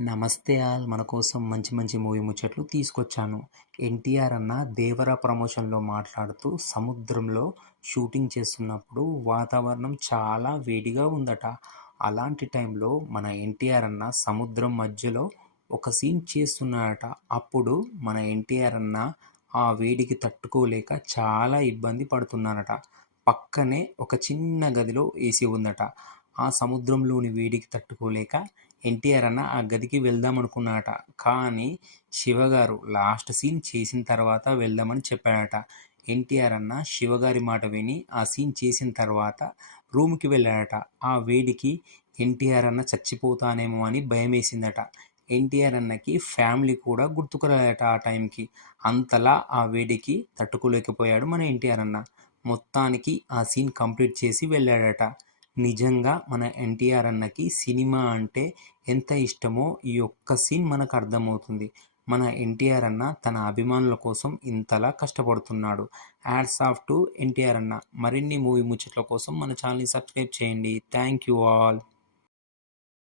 నమస్తే ఆల్. మన కోసం మంచి మంచి మూవీ ముచ్చట్లు తీసుకొచ్చాను. ఎన్టీఆర్ అన్న దేవర ప్రమోషన్లో మాట్లాడుతూ సముద్రంలో షూటింగ్ చేస్తున్నప్పుడు వాతావరణం చాలా వేడిగా ఉందట. అలాంటి టైంలో మన ఎన్టీఆర్ అన్న సముద్రం మధ్యలో ఒక సీన్ చేస్తున్నాడట. అప్పుడు మన ఎన్టీఆర్ అన్న ఆ వేడికి తట్టుకోలేక చాలా ఇబ్బంది పడుతున్నారట. పక్కనే ఒక చిన్న గదిలో ఏసీ ఉందట. ఆ సముద్రంలోని వేడికి తట్టుకోలేక ఎన్టీఆర్ అన్న ఆ గదికి వెళ్దాం అనుకున్నాట కానీ శివగారు లాస్ట్ సీన్ చేసిన తర్వాత వెళ్దామని చెప్పాడట. ఎన్టీఆర్ అన్న శివగారి మాట విని ఆ సీన్ చేసిన తర్వాత రూమ్కి వెళ్ళాడట. ఆ వేడికి ఎన్టీఆర్ అన్న చచ్చిపోతానేమో అని భయం వేసిందట ఎన్టీఆర్ అన్నకి ఫ్యామిలీ కూడా గుర్తుకురాదట ఆ టైంకి. అంతలా ఆ వేడికి తట్టుకోలేకపోయాడు మన ఎన్టీఆర్ అన్న. మొత్తానికి ఆ సీన్ కంప్లీట్ చేసి వెళ్ళాడట. నిజంగా మన ఎన్టీఆర్ అన్నకి సినిమా అంటే ఎంత ఇష్టమో ఈ ఒక్క సీన్ మనకు అర్థమవుతుంది. మన ఎన్టీఆర్ అన్న తన అభిమానుల కోసం ఇంతలా కష్టపడుతున్నాడు. యాడ్స్ ఆఫ్ టు ఎన్టీఆర్ అన్న. మరిన్ని మూవీ ముచ్చట్ల కోసం మన ఛానల్ని సబ్స్క్రైబ్ చేయండి. Thank you all.